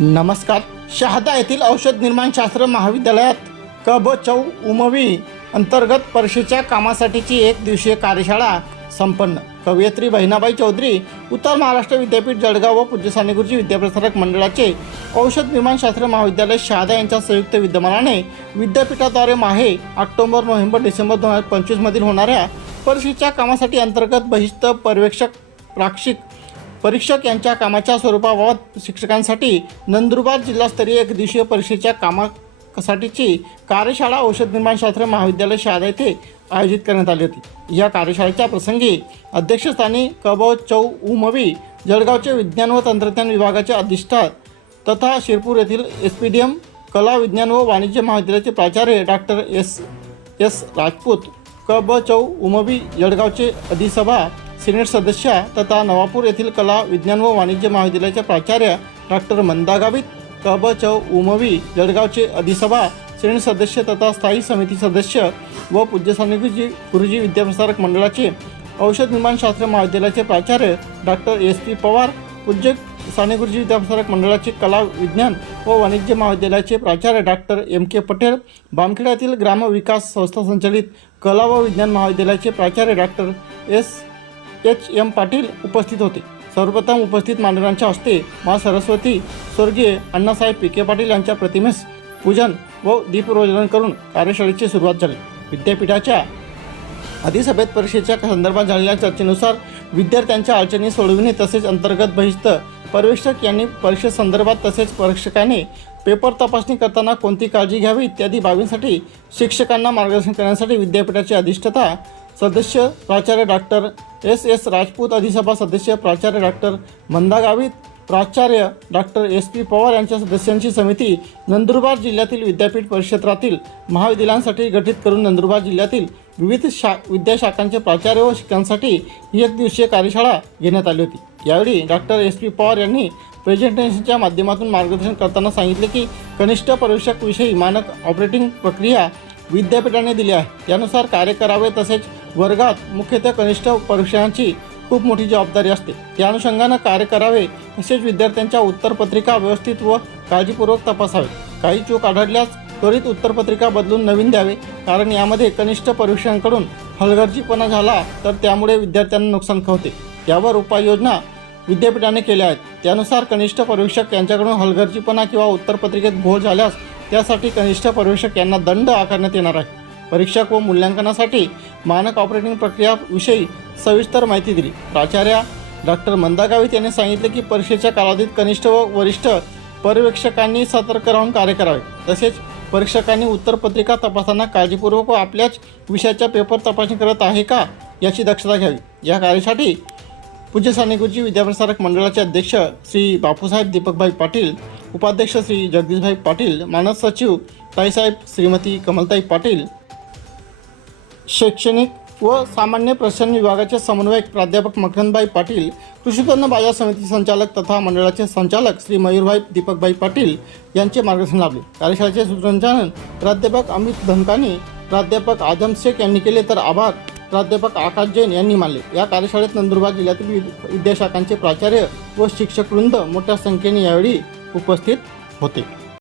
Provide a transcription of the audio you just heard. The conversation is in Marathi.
नमस्कार. शहादा येथील औषध निर्माणशास्त्र महाविद्यालयात क ब चौ उमवी अंतर्गत परीक्षेच्या कामासाठीची एक दिवसीय कार्यशाळा संपन्न. कवयित्री बहिणाबाई चौधरी उत्तर महाराष्ट्र विद्यापीठ जळगाव व पूज्य सानेगुरुजी विद्याप्रसारक मंडळाचे औषध निर्माणशास्त्र महाविद्यालय शहादा यांच्या संयुक्त विद्यमानाने विद्यापीठाद्वारे माहे ऑक्टोबर नोव्हेंबर डिसेंबर दोन हजार पंचवीसमधील होणाऱ्या परीक्षेच्या कामासाठी अंतर्गत बहिष्ठ पर्यवेक्षक प्राक्षिक परीक्षक यांच्या कामाच्या स्वरूपाबाबत शिक्षकांसाठी नंदुरबार जिल्हास्तरीय एक दिवसीय परीक्षेच्या कामासाठीची कार्यशाळा औषध निर्माणशास्त्र महाविद्यालय शाळा येथे आयोजित करण्यात आली होती. या कार्यशाळेच्या प्रसंगी अध्यक्षस्थानी कबो चौ उमवी जळगावचे विज्ञान व तंत्रज्ञान विभागाचे अधिष्ठात तथा शिरपूर येथील एस पी डी एम कला विज्ञान व वाणिज्य महाविद्यालयाचे प्राचार्य डॉक्टर एस एस राजपूत क ब चौ उमवी जळगावचे अधिसभा सिनेट सदस्य तथा नवापूर येथील कला विज्ञान व वाणिज्य महाविद्यालयाच्या प्राचार्य डॉक्टर मंदा गावित कब च चौ उमवी जळगावचे अधिसभा सिनेट सदस्य तथा स्थायी समिती सदस्य व पूज्य स्वामी गुरुजी विद्याप्रसारक मंडळाचे औषध निर्माणशास्त्र महाविद्यालयाचे प्राचार्य डॉक्टर एस पी पवार पूज्य साने गुरुजी विद्याप्रसारक मंडळाचे कला विज्ञान व वाणिज्य महाविद्यालयाचे प्राचार्य डॉक्टर एम के पटेल बामखेड्यातील ग्रामविकास संस्था संचालित कला व विज्ञान महाविद्यालयाचे प्राचार्य doctor S H. M. Patil उपस्थित होते. सर्वप्रथम उपस्थित मान्यवरांच्या हस्ते मा सरस्वती स्वर्गीय अण्णासाहेब पिके पाटील यांच्या प्रतिमेस पूजन व दीपरोजन करून कार्यशाळेची सुरुवात झाली. विद्यापीठाच्या अधिसभेत परीक्षेच्या संदर्भात झालेल्या चर्चेनुसार विद्यार्थ्यांच्या अडचणी सोडविणे तसेच अंतर्गत बहिस्त पर्यवेक्षक यांनी परीक्षेसंदर्भात तसेच परीक्षकाने पेपर तपासणी करताना कोणती काळजी घ्यावी इत्यादी बाबींसाठी शिक्षकांना मार्गदर्शन करण्यासाठी विद्यापीठाचे अधिष्ठता सदस्य प्राचार्य डॉक्टर एस एस राजपूत अधिसभा सदस्य प्राचार्य डॉक्टर मंदा गावित प्राचार्य डॉक्टर एस पी पवार यांच्या सदस्यांची समिती नंदुरबार जिल्ह्यातील विद्यापीठ परिक्षेत्रातील महाविद्यालयांसाठी गठीत करून नंदुरबार जिल्ह्यातील विविध शा विद्याशाखांचे प्राचार्य व शिक्षकांसाठी ही एक दिवसीय कार्यशाळा घेण्यात आली होती. यावेळी डॉक्टर एस पी पवार यांनी प्रेझेंटेशनच्या माध्यमातून मार्गदर्शन करताना सांगितले की कनिष्ठ पर्यवेक्षक विषयी मानक ऑपरेटिंग प्रक्रिया विद्यापीठाने दिली आहे. त्यानुसार कार्य करावे तसेच वर्गात मुख्यतः कनिष्ठ परीक्षकांची खूप मोठी जबाबदारी असते. त्या अनुषंगानं कार्य करावे तसेच विद्यार्थ्यांच्या उत्तरपत्रिका व्यवस्थित व काळजीपूर्वक तपासावे. काही चूक आढळल्यास त्वरित उत्तरपत्रिका बदलून नवीन द्यावे कारण यामध्ये कनिष्ठ परीक्षकांकडून हलगर्जीपणा झाला तर त्यामुळे विद्यार्थ्यांना नुकसान होते. यावर उपाययोजना विद्यापीठाने केल्या आहेत. त्यानुसार कनिष्ठ परीक्षक यांच्याकडून हलगर्जीपणा किंवा उत्तरपत्रिकेत घोळ झाल्यास त्यासाठी कनिष्ठ परीक्षक यांना दंड आकारण्यात येणार आहे. परीक्षक व मूल्यांकनासाठी मानक ऑपरेटिंग प्रक्रियाविषयी सविस्तर माहिती दिली. प्राचार्या डॉक्टर मंदा गावित यांनी सांगितले की परीक्षेच्या कालावधीत कनिष्ठ व वरिष्ठ पर्यवेक्षकांनी सतर्क राहून कार्य करावे. तसेच परीक्षकांनी उत्तरपत्रिका तपासताना काळजीपूर्वक व आपल्याच विषयाच्या पेपर तपासणी करत आहे का याची दक्षता घ्यावी. या कार्यासाठी पूज्य सानेगुरुजी विद्याप्रसारक मंडळाचे अध्यक्ष श्री बापूसाहेब दीपकभाई पाटील उपाध्यक्ष श्री जगदीशभाई पाटील मानद सचिव ताईसाहेब श्रीमती कमलताई पाटील शैक्षणिक व सामान्य प्रशासन विभागाचे समन्वयक प्राध्यापक मकरंदभाई पाटील कृषी उत्पन्न बाजार समिती संचालक तथा मंडळाचे संचालक श्री मयूरभाई दीपकभाई पाटील यांचे मार्गदर्शन लाभले. कार्यशाळेचे सूत्रसंचालन प्राध्यापक अमित धनकानी प्राध्यापक आजम शेख यांनी केले तर आभार प्राध्यापक आकाश जैन यांनी मानले. या कार्यशाळेत नंदुरबार जिल्ह्यातील विविध विद्याशाखांचे प्राचार्य व शिक्षकवृंद मोठ्या संख्येने यावेळी उपस्थित होते.